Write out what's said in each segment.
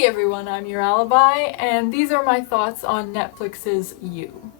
Hey everyone, I'm your alibi, and these are my thoughts on Netflix's You.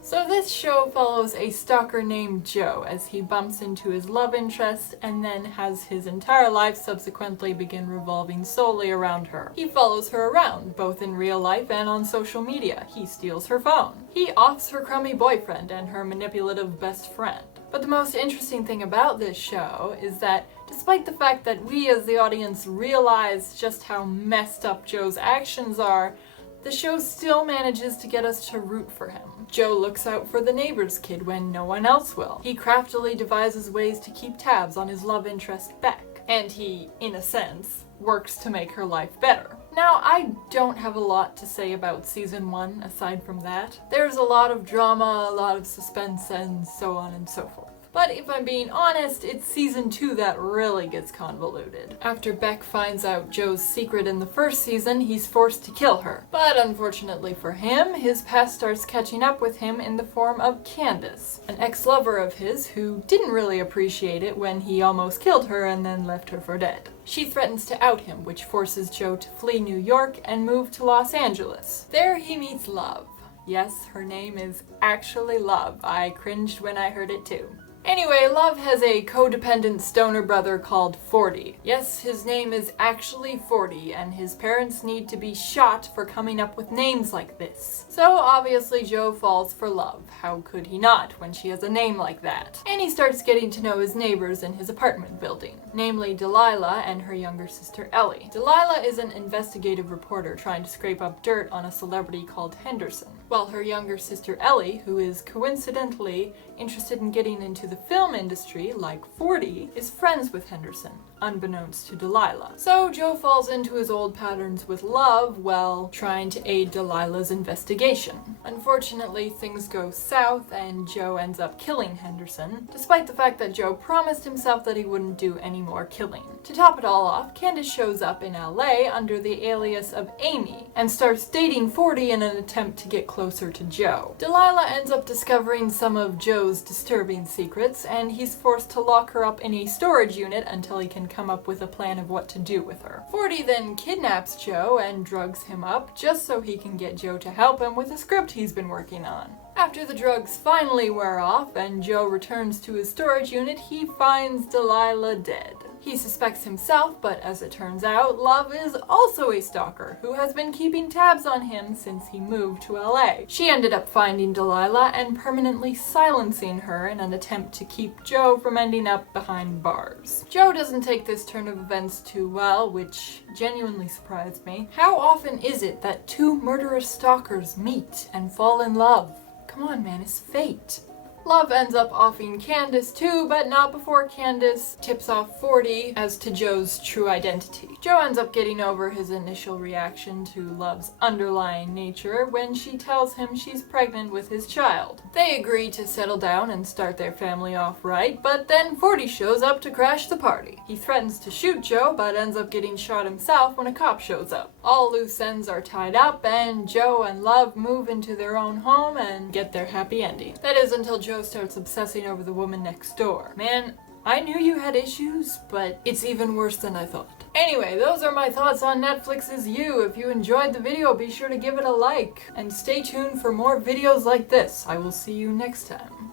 So this show follows a stalker named Joe as he bumps into his love interest and then has his entire life subsequently begin revolving solely around her. He follows her around, both in real life and on social media. He steals her phone. He offs her crummy boyfriend and her manipulative best friend. But the most interesting thing about this show is that despite the fact that we as the audience realize just how messed up Joe's actions are, the show still manages to get us to root for him. Joe looks out for the neighbor's kid when no one else will. He craftily devises ways to keep tabs on his love interest Beck. And he, in a sense, works to make her life better. Now, I don't have a lot to say about season 1 aside from that. There's a lot of drama, a lot of suspense, and so on and so forth. But if I'm being honest, it's season 2 that really gets convoluted. After Beck finds out Joe's secret in the first season, he's forced to kill her. But unfortunately for him, his past starts catching up with him in the form of Candace, an ex-lover of his who didn't really appreciate it when he almost killed her and then left her for dead. She threatens to out him, which forces Joe to flee New York and move to Los Angeles. There he meets Love. Yes, her name is actually Love. I cringed when I heard it too. Anyway, Love has a codependent stoner brother called 40. Yes, his name is actually 40, and his parents need to be shot for coming up with names like this. So obviously Joe falls for Love. How could he not when she has a name like that? And he starts getting to know his neighbors in his apartment building, namely Delilah and her younger sister Ellie. Delilah is an investigative reporter trying to scrape up dirt on a celebrity called Henderson, while her younger sister Ellie, who is coincidentally interested in getting into the film industry, like 40, is friends with Henderson, unbeknownst to Delilah. So Joe falls into his old patterns with Love while trying to aid Delilah's investigation. Unfortunately, things go south and Joe ends up killing Henderson, despite the fact that Joe promised himself that he wouldn't do any more killing. To top it all off, Candace shows up in LA under the alias of Amy and starts dating 40 in an attempt to get closer to Joe. Delilah ends up discovering some of Joe's disturbing secrets, and he's forced to lock her up in a storage unit until he can come up with a plan of what to do with her. 40 then kidnaps Joe and drugs him up just so he can get Joe to help him with a script he's been working on. After the drugs finally wear off and Joe returns to his storage unit, he finds Delilah dead. He suspects himself, but as it turns out, Love is also a stalker who has been keeping tabs on him since he moved to LA. She ended up finding Delilah and permanently silencing her in an attempt to keep Joe from ending up behind bars. Joe doesn't take this turn of events too well, which genuinely surprised me. How often is it that two murderous stalkers meet and fall in love? Come on, man, it's fate. Love ends up offing Candace too, but not before Candace tips off 40 as to Joe's true identity. Joe ends up getting over his initial reaction to Love's underlying nature when she tells him she's pregnant with his child. They agree to settle down and start their family off right, but then 40 shows up to crash the party. He threatens to shoot Joe, but ends up getting shot himself when a cop shows up. All loose ends are tied up, and Joe and Love move into their own home and get their happy ending. That is until Joe starts obsessing over the woman next door. Man, I knew you had issues, but it's even worse than I thought. Anyway, those are my thoughts on Netflix's You. If you enjoyed the video, be sure to give it a like, and stay tuned for more videos like this. I will see you next time.